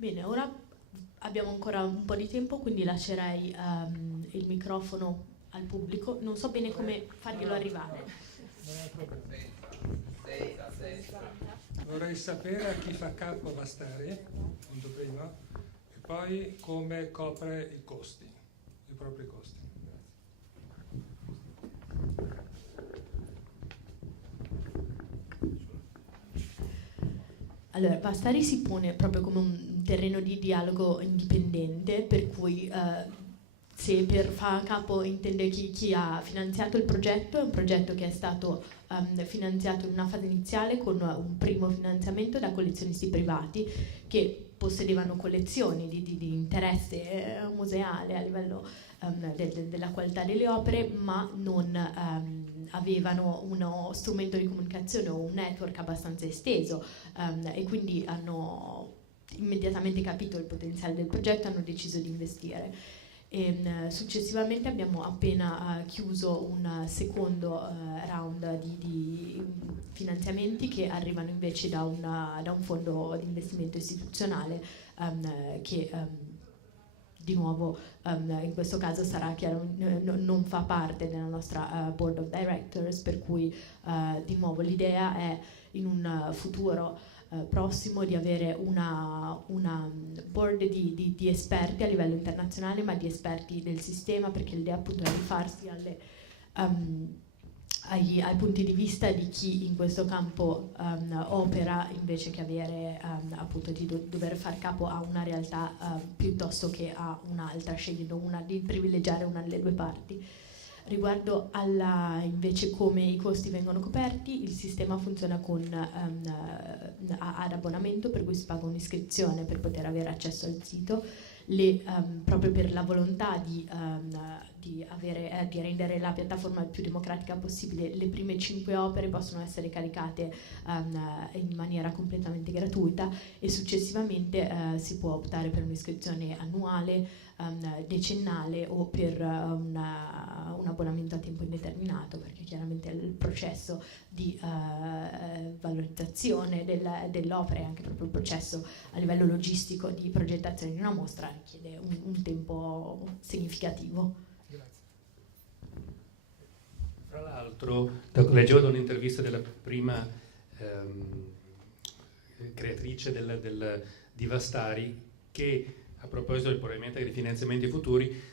Bene, ora abbiamo ancora un po' di tempo, quindi lascerei il microfono al pubblico. Non so bene come farglielo arrivare. Non è un problema. Vorrei sapere a chi fa capo a Vastari, punto primo, e poi come copre i costi, i propri costi. Allora, Vastari si pone proprio come un terreno di dialogo indipendente, per cui se per fa capo intende chi ha finanziato il progetto, è un progetto che è stato finanziato in una fase iniziale con un primo finanziamento da collezionisti privati che possedevano collezioni di interesse museale a livello della qualità delle opere, ma non avevano uno strumento di comunicazione o un network abbastanza esteso, e quindi hanno immediatamente capito il potenziale del progetto e hanno deciso di investire. Successivamente abbiamo appena chiuso un secondo round di finanziamenti che arrivano invece da un fondo di investimento istituzionale che di nuovo in questo caso sarà chiaro, non fa parte della nostra board of directors, per cui di nuovo l'idea è in un futuro prossimo di avere una board di esperti a livello internazionale, ma di esperti del sistema, perché l'idea appunto è rifarsi ai punti di vista di chi in questo campo opera, invece che avere appunto di dover far capo a una realtà piuttosto che a un'altra, scegliendo di privilegiare una delle due parti. Riguardo alla invece come i costi vengono coperti, il sistema funziona ad abbonamento, per cui si paga un'iscrizione per poter avere accesso al sito. Proprio per la volontà di rendere la piattaforma il più democratica possibile, le prime 5 opere possono essere caricate in maniera completamente gratuita e successivamente si può optare per un'iscrizione annuale, decennale o per un abbonamento a tempo indeterminato, perché chiaramente il processo di valorizzazione dell'opera e anche proprio il processo a livello logistico di progettazione di una mostra richiede un tempo significativo. Grazie. Tra l'altro, leggevo da un'intervista della prima creatrice di Vastari che, a proposito probabilmente dei finanziamenti futuri,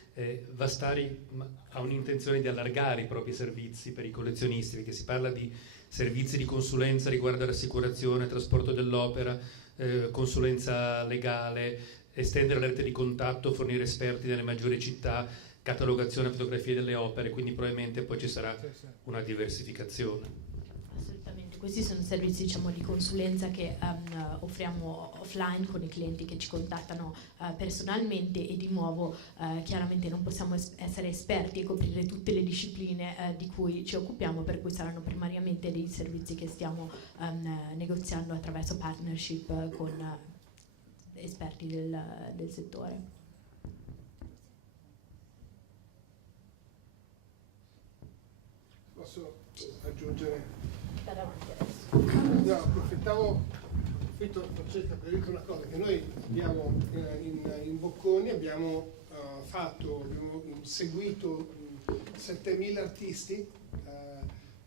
Vastari ha un'intenzione di allargare i propri servizi per i collezionisti, perché si parla di servizi di consulenza riguardo all'assicurazione, trasporto dell'opera, consulenza legale, estendere la rete di contatto, fornire esperti nelle maggiori città, catalogazione e fotografie delle opere, quindi probabilmente poi ci sarà una diversificazione. Assolutamente, questi sono servizi di consulenza che offriamo offline con i clienti che ci contattano personalmente, e di nuovo chiaramente non possiamo essere esperti e coprire tutte le discipline di cui ci occupiamo, per cui saranno primariamente dei servizi che stiamo negoziando attraverso partnership con esperti del settore. Posso aggiungere? No, approfitto Francesca per dire una cosa, che noi abbiamo in Bocconi abbiamo seguito 7.000 artisti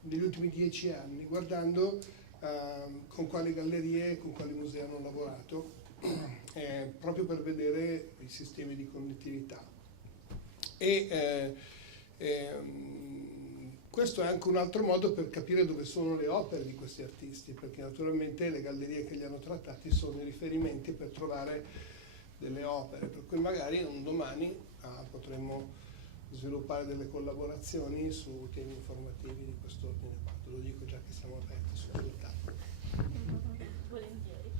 negli ultimi 10 anni, guardando con quali gallerie e con quali musei hanno lavorato, proprio per vedere i sistemi di connettività. Questo è anche un altro modo per capire dove sono le opere di questi artisti, perché naturalmente le gallerie che li hanno trattati sono i riferimenti per trovare delle opere, per cui magari un domani potremmo sviluppare delle collaborazioni su temi informativi di questo ordine qua. Te lo dico già che siamo aperti su risultati. volentieri.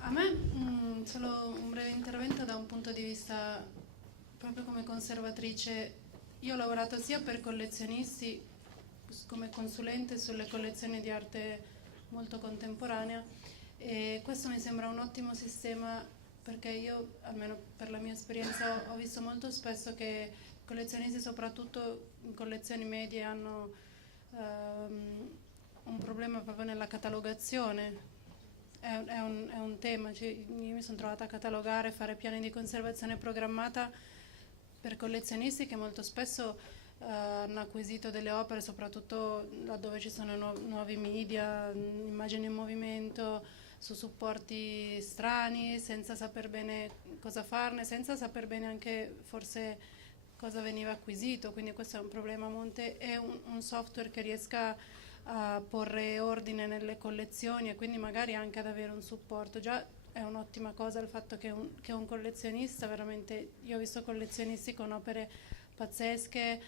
A me solo un breve intervento da un punto di vista proprio come conservatrice. Io ho lavorato sia per collezionisti come consulente sulle collezioni di arte molto contemporanea, e questo mi sembra un ottimo sistema, perché io, almeno per la mia esperienza, ho visto molto spesso che collezionisti, soprattutto in collezioni medie, hanno un problema proprio nella catalogazione. È un tema, cioè, io mi sono trovata a catalogare, fare piani di conservazione programmata per collezionisti che molto spesso hanno acquisito delle opere, soprattutto laddove ci sono nuovi media, immagini in movimento, su supporti strani, senza saper bene cosa farne, senza saper bene anche forse cosa veniva acquisito, quindi questo è un problema a monte. È un software che riesca a porre ordine nelle collezioni e quindi magari anche ad avere un supporto. Già è un'ottima cosa il fatto che un collezionista, veramente, io ho visto collezionisti con opere pazzesche,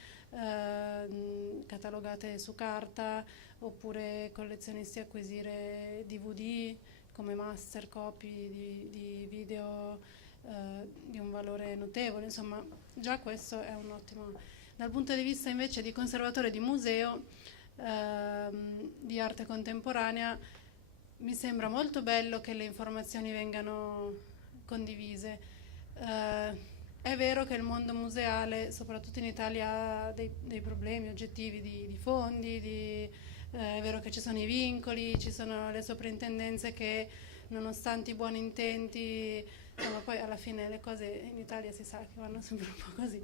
catalogate su carta, oppure collezionisti acquisire DVD come master copy di video di un valore notevole. Insomma, già questo è un ottimo. Dal punto di vista invece di conservatore di museo di arte contemporanea, mi sembra molto bello che le informazioni vengano condivise. È vero che il mondo museale, soprattutto in Italia, ha dei problemi oggettivi di fondi, è vero che ci sono i vincoli, ci sono le soprintendenze che, nonostante i buoni intenti, insomma, poi alla fine le cose in Italia si sa che vanno sempre un po' così.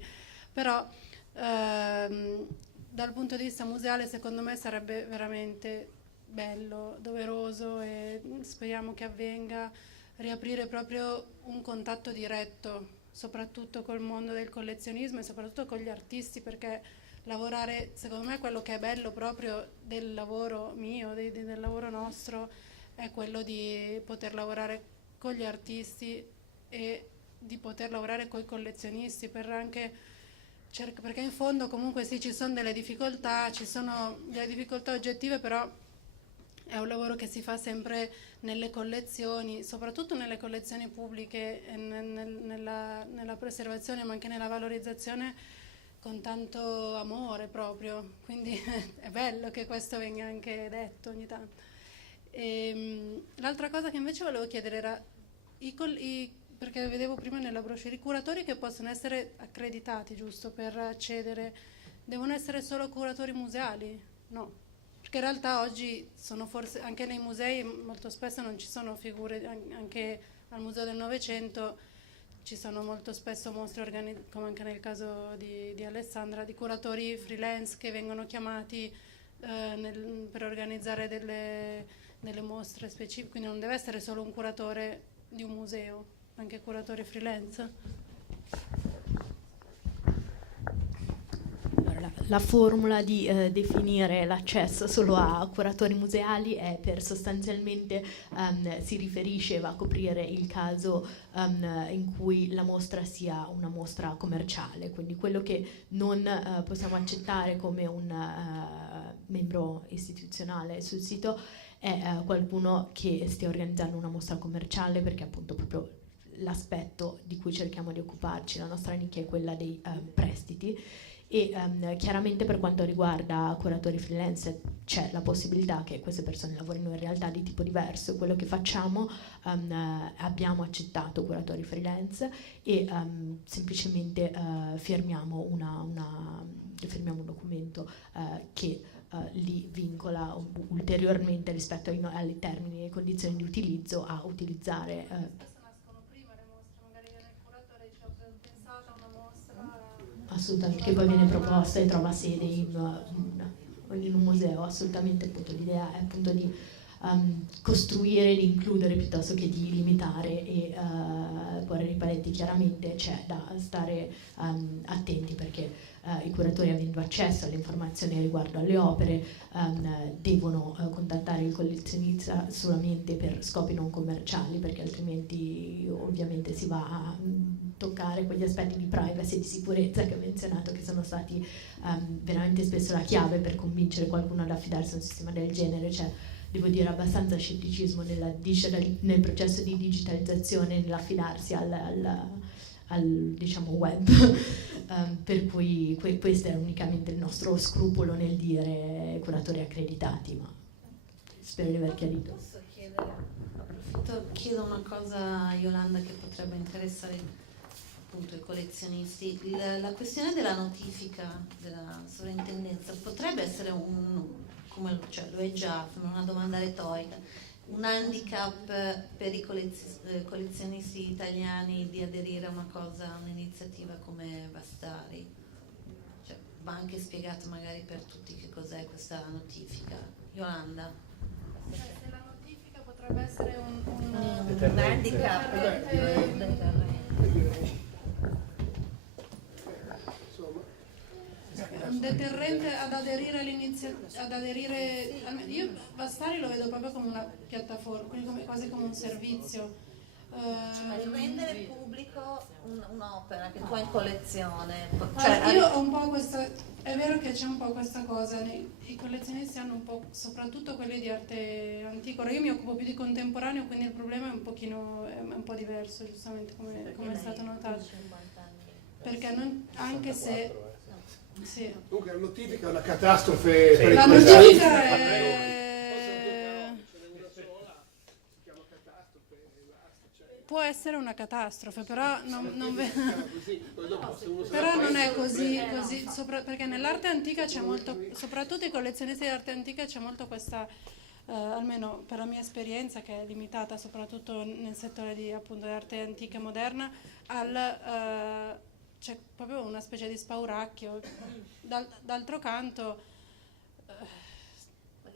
Però dal punto di vista museale, secondo me, sarebbe veramente bello, doveroso, e speriamo che avvenga, riaprire proprio un contatto diretto, soprattutto col mondo del collezionismo e soprattutto con gli artisti, perché lavorare, secondo me, quello che è bello proprio del lavoro mio, del lavoro nostro, è quello di poter lavorare con gli artisti e di poter lavorare con i collezionisti, per anche perché in fondo comunque sì, ci sono delle difficoltà, ci sono delle difficoltà oggettive, però è un lavoro che si fa sempre nelle collezioni, soprattutto nelle collezioni pubbliche, nella preservazione ma anche nella valorizzazione, con tanto amore proprio, quindi è bello che questo venga anche detto ogni tanto. L'altra cosa che invece volevo chiedere era, perché vedevo prima nella brochure, i curatori che possono essere accreditati, giusto, per accedere, devono essere solo curatori museali? No, perché in realtà oggi sono forse, anche nei musei molto spesso non ci sono figure, anche al Museo del Novecento ci sono molto spesso mostre come anche nel caso di Alessandra, di curatori freelance che vengono chiamati per organizzare delle mostre specifiche, quindi non deve essere solo un curatore di un museo, anche curatori freelance. Allora, la formula di definire l'accesso solo a curatori museali è per sostanzialmente si riferisce, va a coprire il caso in cui la mostra sia una mostra commerciale, quindi quello che non possiamo accettare come un membro istituzionale sul sito è qualcuno che stia organizzando una mostra commerciale, perché appunto proprio l'aspetto di cui cerchiamo di occuparci, la nostra nicchia è quella dei prestiti, e chiaramente per quanto riguarda curatori freelance c'è la possibilità che queste persone lavorino in realtà di tipo diverso. Quello che facciamo, abbiamo accettato curatori freelance e semplicemente firmiamo un documento che li vincola ulteriormente rispetto ai termini e condizioni di utilizzo a utilizzare. Spesso nascono prima le mostre, magari viene il curatore e dice: ho pensato a una mostra. Assolutamente, che poi viene proposta e trova sede in un museo. Assolutamente, appunto l'idea è appunto di costruire, di includere piuttosto che di limitare e porre i paletti. Chiaramente c'è da stare attenti, perché i curatori, avendo accesso alle informazioni riguardo alle opere, devono contattare il collezionista solamente per scopi non commerciali, perché altrimenti ovviamente si va a toccare quegli aspetti di privacy e di sicurezza che ho menzionato, che sono stati veramente spesso la chiave per convincere qualcuno ad affidarsi a un sistema del genere. C'è, devo dire, abbastanza scetticismo nel processo di digitalizzazione, nell'affidarsi al diciamo web, per cui questo è unicamente il nostro scrupolo nel dire curatori accreditati, ma spero di aver chiarito. Posso chiedere, chiedo una cosa a Yolanda che potrebbe interessare appunto i collezionisti, la questione della notifica della sovrintendenza potrebbe essere cioè lo è già, una domanda retorica, un handicap per i collezionisti italiani di aderire a un'iniziativa come Vastari? Cioè, va anche spiegato magari per tutti che cos'è questa notifica. Yolanda? Se la notifica potrebbe essere un handicap. Un deterrente ad aderire io Vastari lo vedo proprio come una piattaforma, quindi quasi come un servizio. Cioè, rendere pubblico un'opera che tu hai in collezione. Io ho un po' questa, è vero che c'è un po' questa cosa, i collezionisti hanno un po', soprattutto quelli di arte antica. Ora io mi occupo più di contemporaneo, quindi il problema è un po' diverso, giustamente come è stato notato. Perché anche se sì. Comunque la notifica è una catastrofe per la il notifica è... può essere una catastrofe, però non è così perché nell'arte antica c'è molto, soprattutto i collezionisti di arte antica, c'è molto questa almeno per la mia esperienza, che è limitata soprattutto nel settore di appunto arte antica e moderna, c'è proprio una specie di spauracchio. D'altro canto,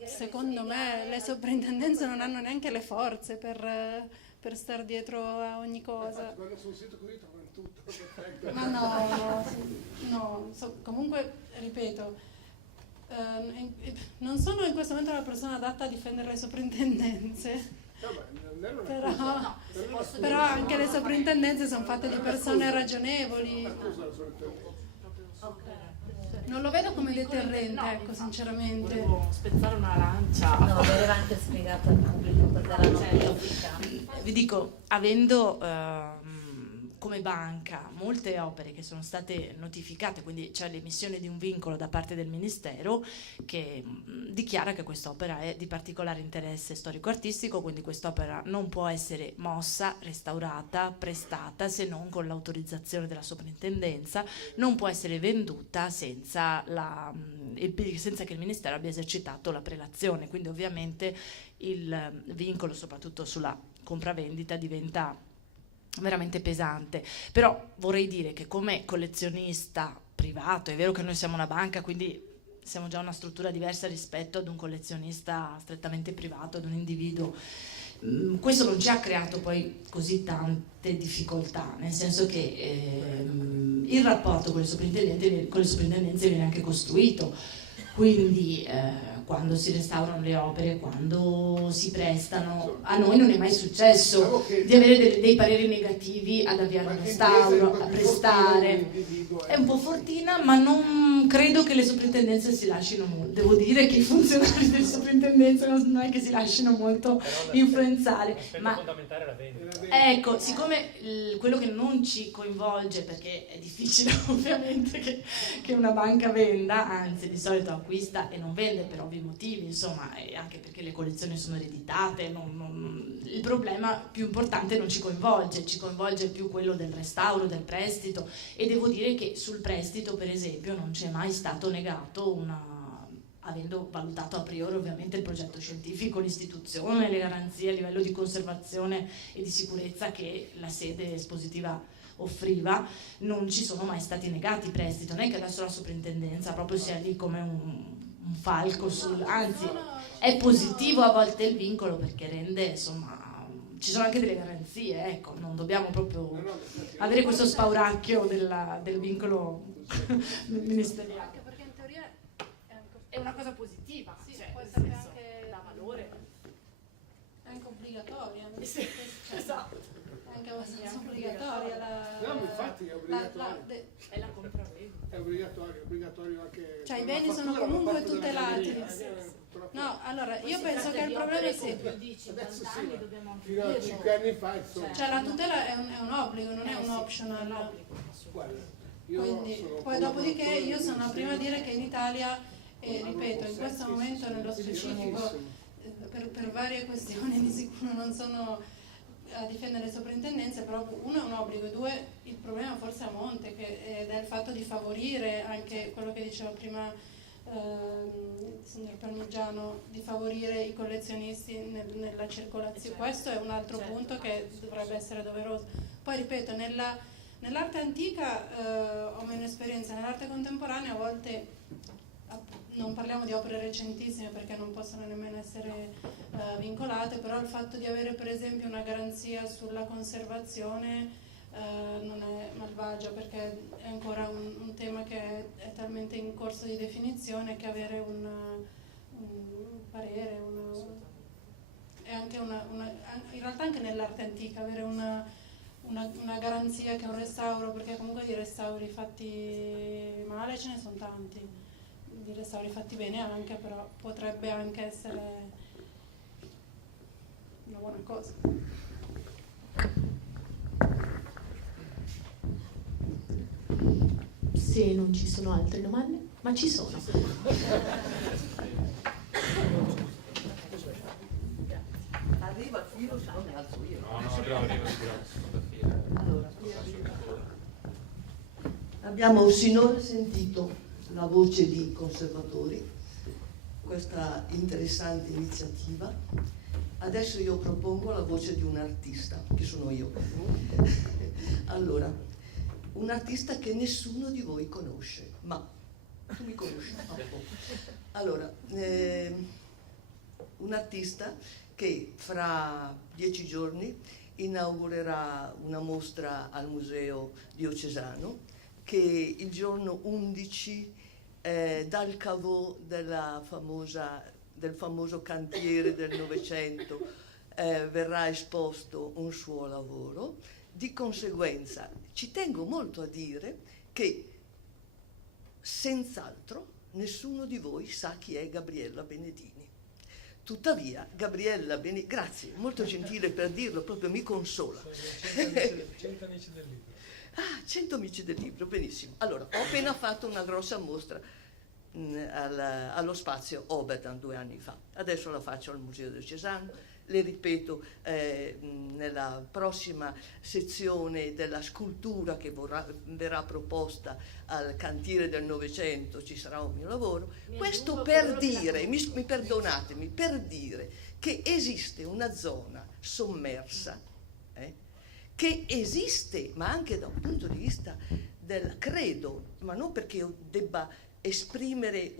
secondo me, le soprintendenze non hanno neanche le forze per star dietro a ogni cosa. Quando sul sito così trovano tutto, perfetto. Ma no, comunque, ripeto, non sono in questo momento la persona adatta a difendere le soprintendenze. Però anche le soprintendenze sono fatte di persone ragionevoli. Non lo vedo come deterrente, ecco, sinceramente. Volevo spezzare una lancia. No, aveva anche spiegato al pubblico cos'era la notifica. Vi dico, avendo come banca molte opere che sono state notificate, quindi c'è l'emissione di un vincolo da parte del Ministero che dichiara che quest'opera è di particolare interesse storico-artistico, quindi quest'opera non può essere mossa, restaurata, prestata se non con l'autorizzazione della soprintendenza, non può essere venduta senza che il Ministero abbia esercitato la prelazione, quindi ovviamente il vincolo soprattutto sulla compravendita diventa veramente pesante. Però vorrei dire che come collezionista privato, è vero che noi siamo una banca, quindi siamo già una struttura diversa rispetto ad un collezionista strettamente privato, ad un individuo, questo non ci ha creato poi così tante difficoltà, nel senso che il rapporto con le soprintendenze viene anche costruito, quindi quando si restaurano le opere, quando si prestano, a noi non è mai successo di avere dei pareri negativi ad avviare un restauro, a prestare. È un po' fortina, ma non credo che le soprintendenze si lasciano molto. Devo dire che i funzionari delle soprintendenze non è che si lasciano molto influenzare. Ma fondamentale la vendita. Ecco, siccome quello che non ci coinvolge, perché è difficile ovviamente che una banca venda, anzi di solito acquista e non vende per ovvi motivi, insomma, e anche perché le collezioni sono ereditate, il problema più importante non ci coinvolge più quello del restauro, del prestito, e devo dire che sul prestito, per esempio, non c'è mai stato negato avendo valutato a priori ovviamente il progetto scientifico, l'istituzione, le garanzie a livello di conservazione e di sicurezza che la sede espositiva offriva, non ci sono mai stati negati i prestiti. Non è che adesso la soprintendenza proprio sia lì come un falco anzi è positivo a volte il vincolo, perché rende, insomma, ci sono anche delle garanzie, ecco, non dobbiamo proprio avere questo spauracchio del vincolo ministeriale. Anche perché in teoria È una cosa positiva, sì, cioè, può nel essere senso, anche dà valore. è anche obbligatoria. Sì, esatto. È anche abbastanza obbligatoria No, infatti è obbligatorio. È la compravendita. È obbligatorio anche. Cioè i beni sono comunque tutelati. No, allora io penso che il problema è Adesso sì, fino a 5 anni fa, insomma. cioè la tutela è un obbligo, non è un optional. Quindi, poi dopodiché io sono la prima a dire che in Italia, ripeto, in questo momento nello specifico, per varie questioni di sicuro non sono a difendere le soprintendenze, però uno è un obbligo e due il problema forse è a monte, ed è il fatto di favorire anche quello che diceva prima il signor Parmigiano, di favorire i collezionisti nella circolazione. Questo è un altro punto che dovrebbe essere doveroso. Poi ripeto, nell'arte antica ho meno esperienza, nell'arte contemporanea a volte non parliamo di opere recentissime perché non possono nemmeno essere vincolate, però il fatto di avere per esempio una garanzia sulla conservazione non è malvagia, perché è ancora un tema che è talmente in corso di definizione che avere un parere, è anche in realtà anche nell'arte antica avere una garanzia che è un restauro, perché comunque di restauri fatti male ce ne sono tanti, di restauri fatti bene anche, però potrebbe anche essere una buona cosa. Se non ci sono altre domande, ma ci sono. Arriva il filo, se no ne alzo io. Allora, abbiamo sinora sentito la voce di conservatori, questa interessante iniziativa. Adesso io propongo la voce di un artista, che sono io. Allora, un artista che nessuno di voi conosce, ma tu mi conosci. Allora, un artista che fra 10 giorni inaugurerà una mostra al Museo Diocesano, che il giorno 11 dal caveau del famoso cantiere del Novecento verrà esposto un suo lavoro. Di conseguenza ci tengo molto a dire che senz'altro nessuno di voi sa chi è Gabriella Benedini. Tuttavia, Gabriella Benedini, grazie, molto gentile per dirlo, proprio mi consola. 100 amici del libro. Ah, 100 amici del libro, benissimo. Allora, ho appena fatto una grossa mostra allo Spazio Oberdan 2 anni fa. Adesso la faccio al Museo Diocesano. Le ripeto, nella prossima sezione della scultura che verrà proposta al cantiere del Novecento ci sarà un mio lavoro. Questo per dire, perdonatemi, per dire che esiste una zona sommersa, che esiste, ma anche da un punto di vista del credo, ma non perché io debba esprimere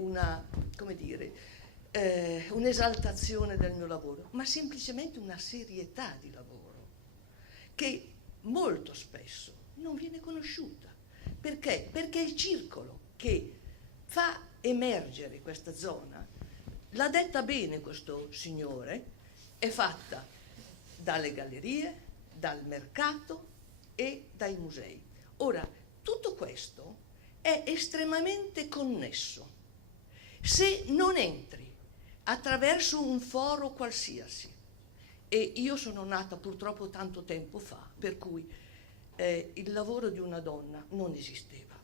un'esaltazione del mio lavoro, ma semplicemente una serietà di lavoro che molto spesso non viene conosciuta. Perché? Perché il circolo che fa emergere questa zona, l'ha detta bene questo signore, è fatta dalle gallerie, dal mercato e dai musei. Ora, tutto questo è estremamente connesso. Se non entri attraverso un foro qualsiasi, e io sono nata purtroppo tanto tempo fa, per cui il lavoro di una donna non esisteva,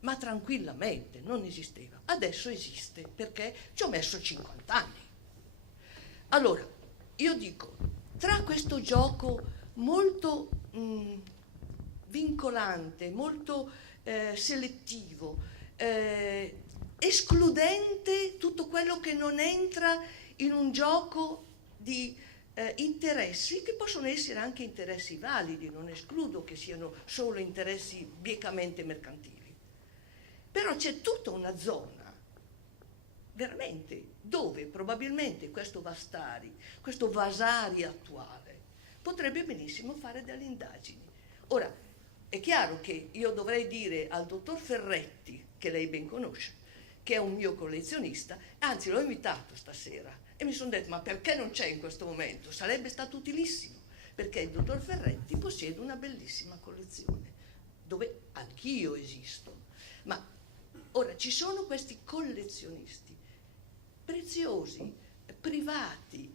ma tranquillamente non esisteva. Adesso esiste perché ci ho messo 50 anni. Allora, io dico, tra questo gioco molto vincolante, molto selettivo, escludente tutto quello che non entra in un gioco di interessi, che possono essere anche interessi validi, non escludo che siano solo interessi biecamente mercantili. Però c'è tutta una zona, veramente, dove probabilmente questo Vasari attuale, potrebbe benissimo fare delle indagini. Ora, è chiaro che io dovrei dire al dottor Ferretti, che lei ben conosce, che è un mio collezionista, anzi l'ho invitato stasera e mi sono detto, ma perché non c'è in questo momento? Sarebbe stato utilissimo, perché il dottor Ferretti possiede una bellissima collezione, dove anch'io esisto. Ma ora ci sono questi collezionisti preziosi, privati,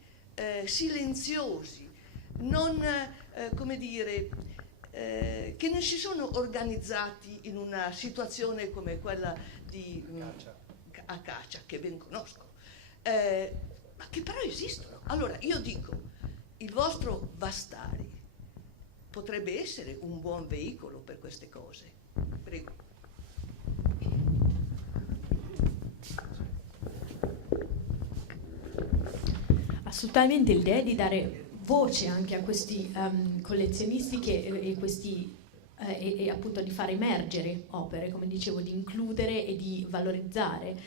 silenziosi, non, che non si sono organizzati in una situazione come quella di Acacia, che ben conosco, ma che però esistono. Allora io dico, il vostro Vastari potrebbe essere un buon veicolo per queste cose. Prego. Assolutamente, l'idea è di dare voce anche a questi collezionisti e appunto di far emergere opere, come dicevo, di includere e di valorizzare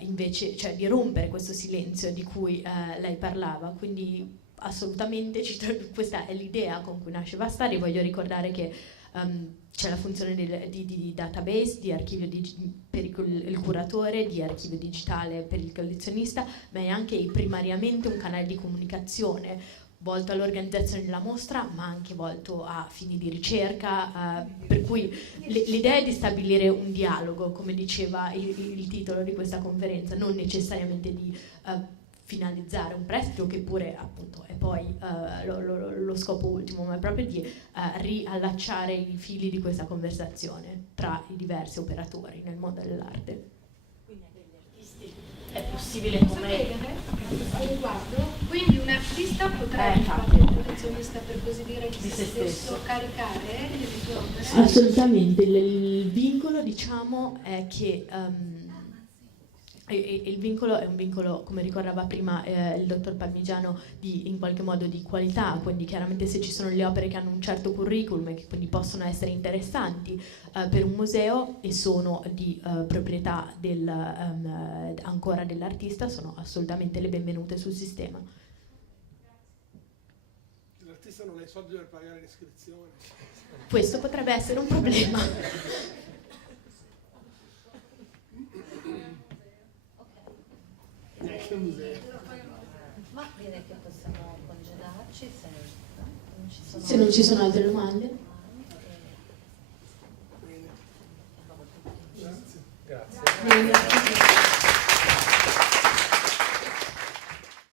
invece, cioè di rompere questo silenzio di cui lei parlava. Quindi assolutamente questa è l'idea con cui nasce Vastari. Voglio ricordare che c'è la funzione di database, di archivio per il curatore, di archivio digitale per il collezionista, ma è anche primariamente un canale di comunicazione volto all'organizzazione della mostra, ma anche volto a fini di ricerca, per cui l'idea è di stabilire un dialogo, come diceva il titolo di questa conferenza, non necessariamente di finalizzare un prestito, che pure appunto è poi lo scopo ultimo, ma è proprio di riallacciare i fili di questa conversazione tra i diversi operatori nel mondo dell'arte. Quindi a degli artisti è possibile a riguardo, quindi un artista potrebbe, infatti, un collezionista per così dire, di se se stesso caricare le sue opere. Assolutamente, il vincolo, diciamo, è che il vincolo è un vincolo, come ricordava prima il dottor Parmigiano, in qualche modo di qualità, quindi chiaramente se ci sono le opere che hanno un certo curriculum e che quindi possono essere interessanti per un museo e sono di proprietà ancora dell'artista, sono assolutamente le benvenute sul sistema. L'artista non ha i soldi per pagare l'iscrizione. Questo potrebbe essere un problema. Ma direi che possiamo congedarci Se non ci sono altre domande. Grazie. Bene.